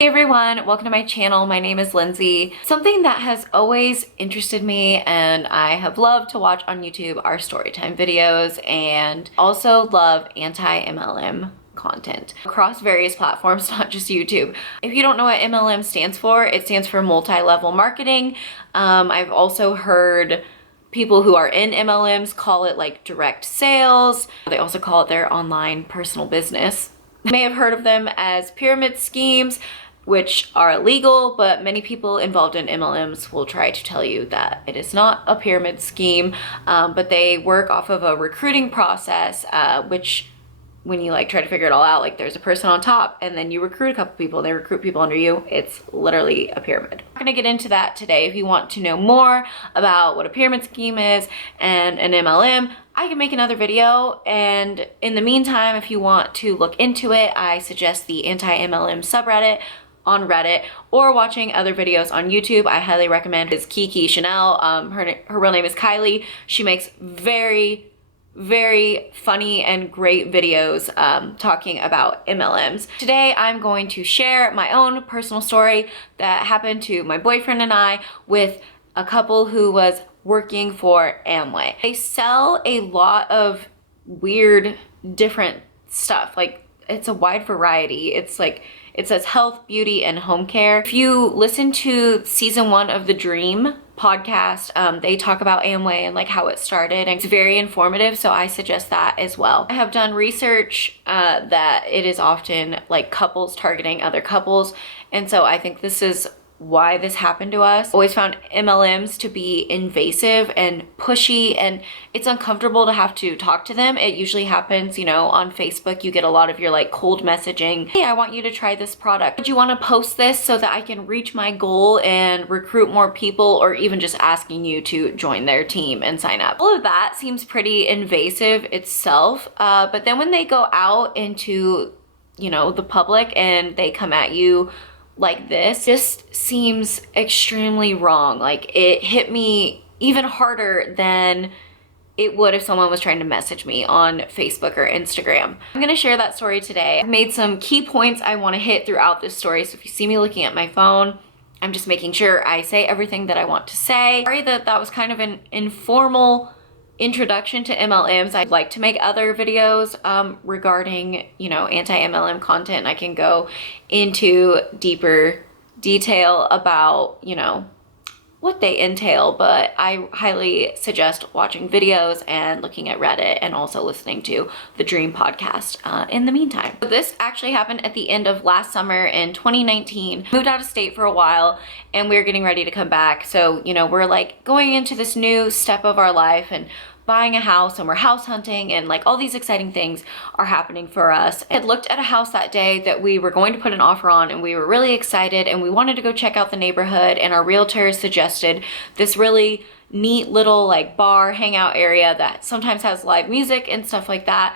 Hey everyone, welcome to my channel. My name is Lindsay. Something that has always interested me and I have loved to watch on YouTube are storytime videos, and also love anti-MLM content across various platforms, not just YouTube. If you don't know what MLM stands for, it stands for multi-level marketing. I've also heard people who are in MLMs call it like direct sales. They also call it their online personal business. You may have heard of them as pyramid schemes, which are illegal, but many people involved in MLMs will try to tell you that it is not a pyramid scheme, but they work off of a recruiting process, which when you like try to figure it all out, like there's a person on top and then you recruit a couple people and they recruit people under you. It's literally a pyramid. I'm gonna get into that today. If you want to know more about what a pyramid scheme is and an MLM, I can make another video. And in the meantime, if you want to look into it, I suggest the anti-MLM subreddit on Reddit or watching other videos on YouTube. I highly recommend is Kiki Chanel. Her real name is Kylie. She makes very funny and great videos talking about MLMs. Today I'm going to share my own personal story that happened to my boyfriend and I with a couple who was working for Amway. They sell a lot of weird different stuff. Like, it's a wide variety. It's like, it says health, beauty, and home care. If you listen to season 1 of the Dream podcast, they talk about Amway and like how it started, and it's very informative, so I suggest that as well. I have done research that it is often like couples targeting other couples, and so I think this is why this happened to us. Always found MLMs to be invasive and pushy, and it's uncomfortable to have to talk to them. It usually happens, you know, on Facebook. You get a lot of your like cold messaging. Hey, I want you to try this product. Would you want to post this so that I can reach my goal and recruit more people, or even just asking you to join their team and sign up? All of that seems pretty invasive itself. But then when they go out into, you know, the public and they come at you like this, just seems extremely wrong. Like, it hit me even harder than it would if someone was trying to message me on Facebook or Instagram. I'm gonna share that story today. I've made some key points I wanna hit throughout this story, so if you see me looking at my phone, I'm just making sure I say everything that I want to say. Sorry that that was kind of an informal introduction to MLMs. I'd like to make other videos regarding, you know, anti-MLM content. I can go into deeper detail about, you know, what they entail, but I highly suggest watching videos and looking at Reddit and also listening to the Dream podcast in the meantime. So this actually happened at the end of last summer in 2019. Moved out of state for a while and we were getting ready to come back. So, you know, we're like going into this new step of our life and buying a house, and we're house hunting, and like all these exciting things are happening for us. I had looked at a house that day that we were going to put an offer on, and we were really excited and we wanted to go check out the neighborhood, and our realtor suggested this really neat little like bar hangout area that sometimes has live music and stuff like that.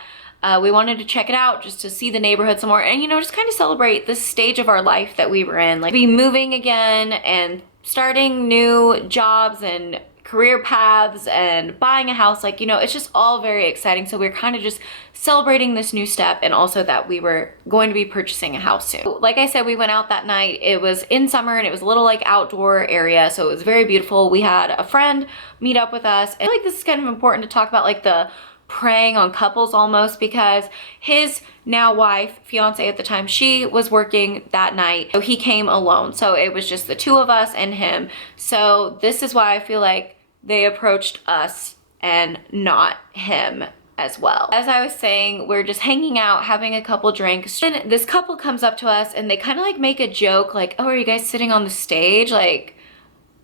We wanted to check it out just to see the neighborhood some more and, you know, just kind of celebrate this stage of our life that we were in, like be moving again and starting new jobs and career paths and buying a house. Like, you know, it's just all very exciting. So we're kind of just celebrating this new step, and also that we were going to be purchasing a house soon. Like I said, we went out that night. It was in summer and it was a little like outdoor area, so it was very beautiful. We had a friend meet up with us, and I feel like this is kind of important to talk about, like the preying on couples almost, because his now wife, fiance at the time, she was working that night, so he came alone. So it was just the two of us and him. So this is why I feel like they approached us and not him as well. As I was saying, we're just hanging out, having a couple drinks. And this couple comes up to us and they kind of like make a joke like, oh, are you guys sitting on the stage? Like,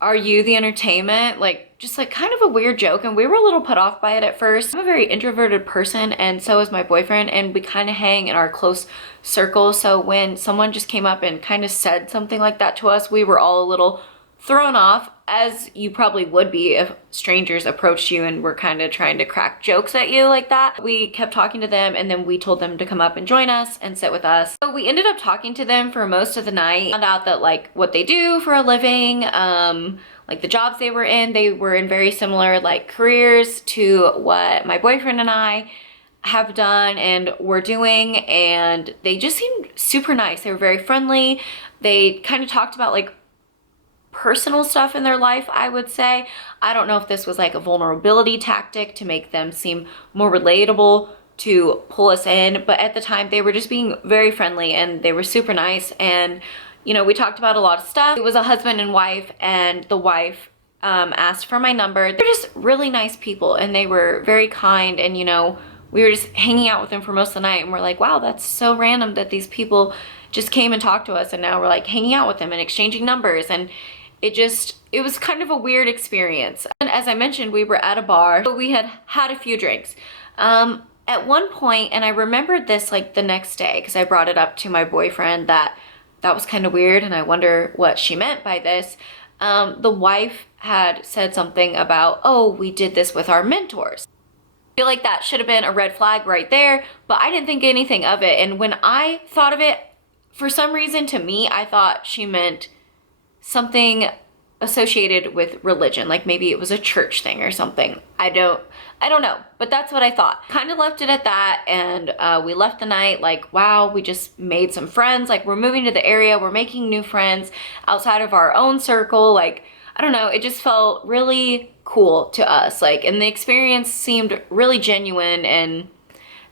are you the entertainment? Like, just like kind of a weird joke. And we were a little put off by it at first. I'm a very introverted person, and so is my boyfriend, and we kind of hang in our close circle. So when someone just came up and kind of said something like that to us, we were all a little thrown off, as you probably would be if strangers approached you and were kind of trying to crack jokes at you like that. We kept talking to them, and then we told them to come up and join us and sit with us. So we ended up talking to them for most of the night. Found out that like what they do for a living, like the jobs they were in very similar like careers to what my boyfriend and I have done and were doing, and they just seemed super nice. They were very friendly. They kind of talked about like personal stuff in their life, I would say. I don't know if this was like a vulnerability tactic to make them seem more relatable to pull us in, but at the time they were just being very friendly and they were super nice. And you know, we talked about a lot of stuff. It was a husband and wife, and the wife asked for my number. They're just really nice people, and they were very kind. And you know, we were just hanging out with them for most of the night, and we're like, wow, that's so random that these people just came and talked to us, and now we're like hanging out with them and exchanging numbers. And it was kind of a weird experience. And as I mentioned, we were at a bar, so we had had a few drinks. At one point, and I remembered this like the next day, because I brought it up to my boyfriend that was kind of weird, and I wonder what she meant by this. The wife had said something about, oh, we did this with our mentors. I feel like that should have been a red flag right there, but I didn't think anything of it. And when I thought of it, for some reason to me, I thought she meant something associated with religion, like maybe it was a church thing or something. I don't know, but that's what I thought. Kind of left it at that, and we left the night like, wow, we just made some friends. Like, we're moving to the area, we're making new friends outside of our own circle. Like, I don't know, it just felt really cool to us. Like, and the experience seemed really genuine, and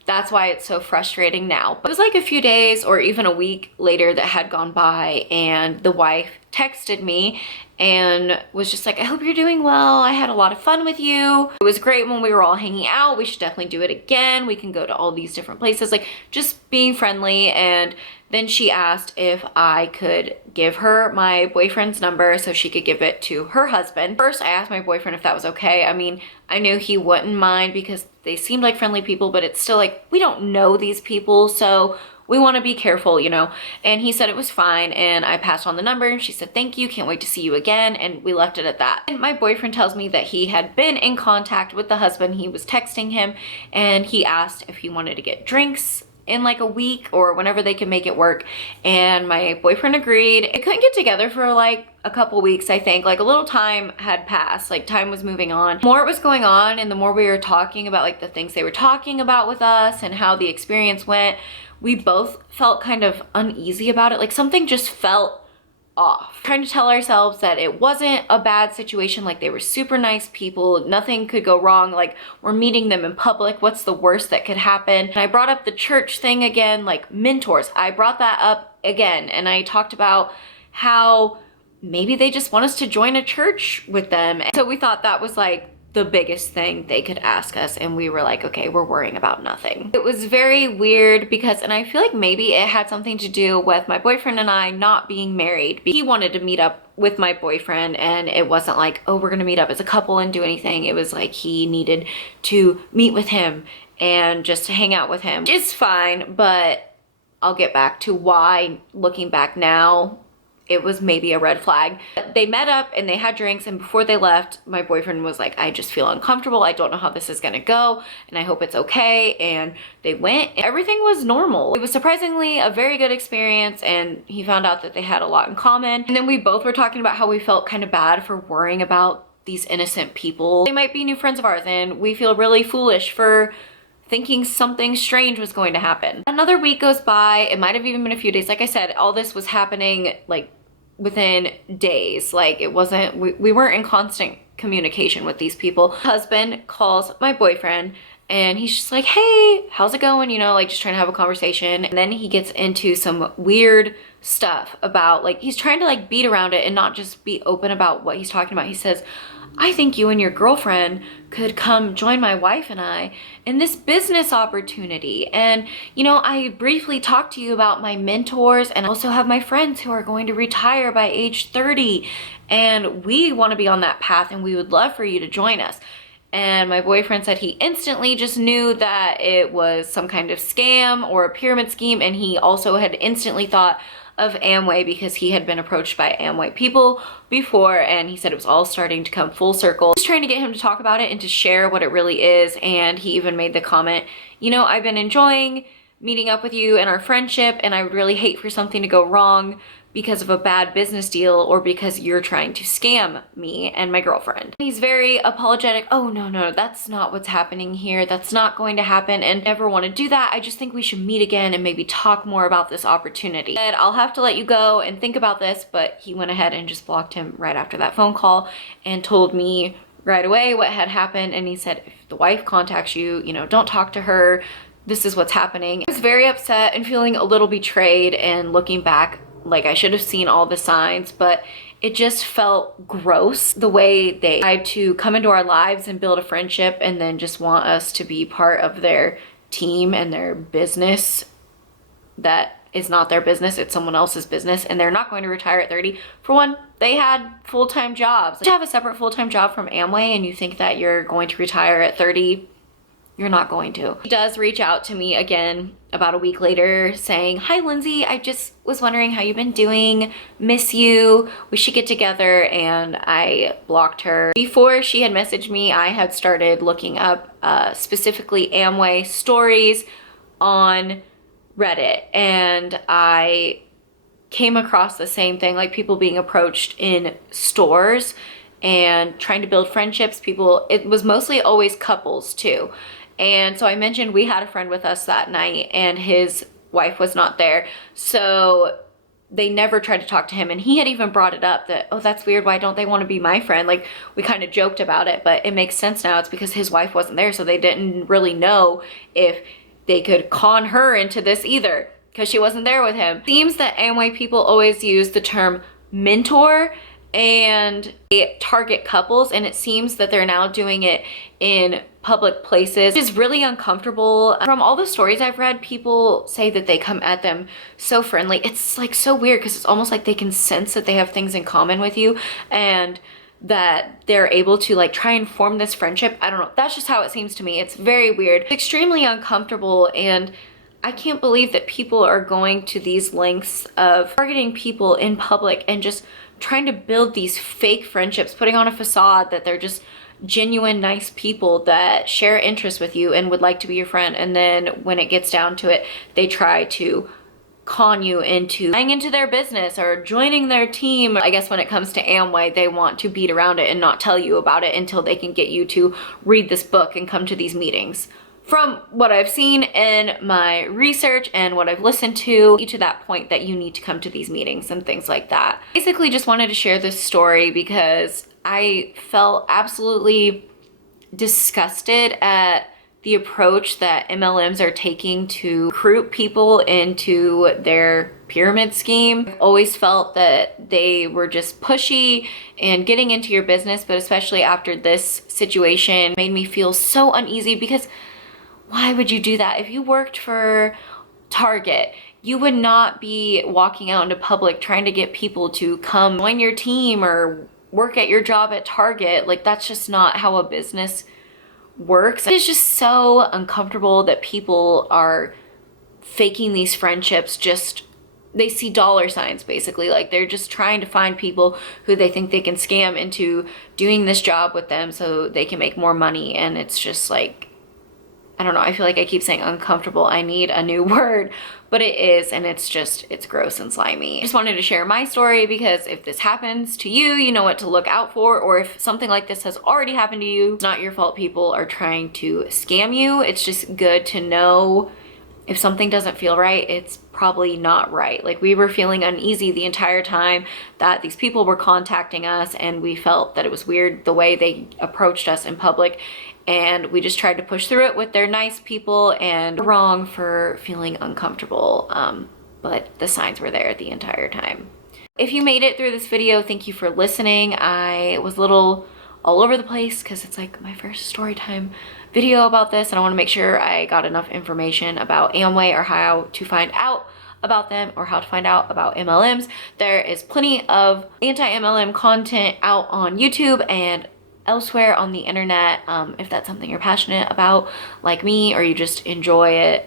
that's why it's so frustrating now. But it was like a few days or even a week later that had gone by, and the wife texted me and was just like, I hope you're doing well. I had a lot of fun with you. It was great when we were all hanging out. We should definitely do it again. We can go to all these different places, like just being friendly. And then she asked if I could give her my boyfriend's number so she could give it to her husband. First, I asked my boyfriend if that was okay. I mean, I knew he wouldn't mind because they seemed like friendly people, but it's still like, we don't know these people, so we want to be careful, you know. And he said it was fine, and I passed on the number, and she said, thank you, can't wait to see you again, and we left it at that. And my boyfriend tells me that he had been in contact with the husband. He was texting him, and he asked if he wanted to get drinks in like a week or whenever they could make it work, and my boyfriend agreed. It couldn't get together for like a couple weeks, I think. Like, a little time had passed, like time was moving on. The more it was going on, and the more we were talking about like the things they were talking about with us and how the experience went, we both felt kind of uneasy about it. Like, something just felt off. Trying to tell ourselves that it wasn't a bad situation, like they were super nice people, nothing could go wrong, like we're meeting them in public, what's the worst that could happen? And I brought up the church thing again, like mentors. I brought that up again, and I talked about how maybe they just want us to join a church with them. And so we thought that was like the biggest thing they could ask us, and we were like, okay, we're worrying about nothing. It was very weird because, and I feel like maybe it had something to do with my boyfriend and I not being married. He wanted to meet up with my boyfriend, and it wasn't like, oh, we're gonna meet up as a couple and do anything. It was like he needed to meet with him and just to hang out with him. It's fine, but I'll get back to why, looking back now, it was maybe a red flag. They met up and they had drinks, and before they left, my boyfriend was like, I just feel uncomfortable. I don't know how this is gonna go, and I hope it's okay. And they went, and everything was normal. It was surprisingly a very good experience, and he found out that they had a lot in common. And then we both were talking about how we felt kind of bad for worrying about these innocent people. They might be new friends of ours, and we feel really foolish for thinking something strange was going to happen. Another week goes by. It might have even been a few days. Like I said, all this was happening like within days. Like, it wasn't, we weren't in constant communication with these people. Husband calls my boyfriend, and he's just like, hey, how's it going? You know, like just trying to have a conversation. And then he gets into some weird stuff about, like, he's trying to like beat around it and not just be open about what he's talking about. He says, I think you and your girlfriend could come join my wife and I in this business opportunity. And, you know, I briefly talked to you about my mentors, and also have my friends who are going to retire by age 30. And we want to be on that path, and we would love for you to join us. And my boyfriend said he instantly just knew that it was some kind of scam or a pyramid scheme. And he also had instantly thought of Amway because he had been approached by Amway people before, and he said it was all starting to come full circle. I was trying to get him to talk about it and to share what it really is, and he even made the comment, you know, I've been enjoying meeting up with you in our friendship, and I would really hate for something to go wrong because of a bad business deal or because you're trying to scam me and my girlfriend. He's very apologetic. Oh, no, that's not what's happening here. That's not going to happen, and never want to do that. I just think we should meet again and maybe talk more about this opportunity. And I'll have to let you go and think about this, but he went ahead and just blocked him right after that phone call and told me right away what had happened. And he said, if the wife contacts you, don't talk to her. This is what's happening. I was very upset and feeling a little betrayed, and looking back, like I should have seen all the signs, but it just felt gross the way they tried to come into our lives and build a friendship and then just want us to be part of their team and their business that is not their business, it's someone else's business, and they're not going to retire at 30. For one, they had full-time jobs. To have a separate full-time job from Amway and you think that you're going to retire at 30, you're not going to. He does reach out to me again about a week later saying, hi Lindsay, I just was wondering how you've been doing, miss you, we should get together, and I blocked her. Before she had messaged me, I had started looking up specifically Amway stories on Reddit, and I came across the same thing, like people being approached in stores and trying to build friendships. It was mostly always couples too. And so I mentioned we had a friend with us that night and his wife was not there. So they never tried to talk to him. And he had even brought it up that, oh, that's weird. Why don't they want to be my friend? Like, we kind of joked about it, but it makes sense now. It's because his wife wasn't there. So they didn't really know if they could con her into this either, because she wasn't there with him. It seems that Amway people always use the term mentor and they target couples, and it seems that they're now doing it in public places, which is really uncomfortable. From all the stories I've read, people say that they come at them so friendly. It's like so weird because it's almost like they can sense that they have things in common with you and that they're able to like try and form this friendship. I don't know. That's just how it seems to me. It's very weird. It's extremely uncomfortable, and I can't believe that people are going to these lengths of targeting people in public and just trying to build these fake friendships, putting on a facade that they're just genuine, nice people that share interests with you and would like to be your friend. And then when it gets down to it, they try to con you into buying into their business or joining their team. I guess when it comes to Amway, they want to beat around it and not tell you about it until they can get you to read this book and come to these meetings. From what I've seen in my research and what I've listened to that point that you need to come to these meetings and things like that. Basically just wanted to share this story because I felt absolutely disgusted at the approach that MLMs are taking to recruit people into their pyramid scheme. I've always felt that they were just pushy and getting into your business, but especially after this situation made me feel so uneasy because why would you do that? If you worked for Target, you would not be walking out into public trying to get people to come join your team or work at your job at Target. Like, that's just not how a business works. It's just so uncomfortable that people are faking these friendships. They see dollar signs basically. Like, they're just trying to find people who they think they can scam into doing this job with them so they can make more money. And it's just like, I don't know, I feel like I keep saying uncomfortable. I need a new word, but it is, and it's gross and slimy. I just wanted to share my story because if this happens to you, you know what to look out for, or if something like this has already happened to you, it's not your fault people are trying to scam you. It's just good to know if something doesn't feel right, it's probably not right. Like, we were feeling uneasy the entire time that these people were contacting us, and we felt that it was weird the way they approached us in public. And we just tried to push through it with their nice people, and wrong for feeling uncomfortable. But the signs were there the entire time. If you made it through this video, thank you for listening. I was a little all over the place because it's like my first story time video about this, and I want to make sure I got enough information about Amway or how to find out about them or how to find out about MLMs. There is plenty of anti-MLM content out on YouTube and elsewhere on the internet. If that's something you're passionate about like me, or you just enjoy it.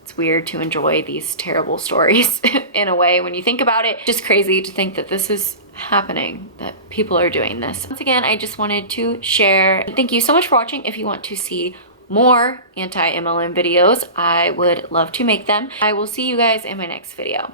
It's weird to enjoy these terrible stories in a way when you think about it. Just crazy to think that this is happening, that people are doing this. Once again, I just wanted to share. Thank you so much for watching. If you want to see more anti-MLM videos, I would love to make them. I will see you guys in my next video.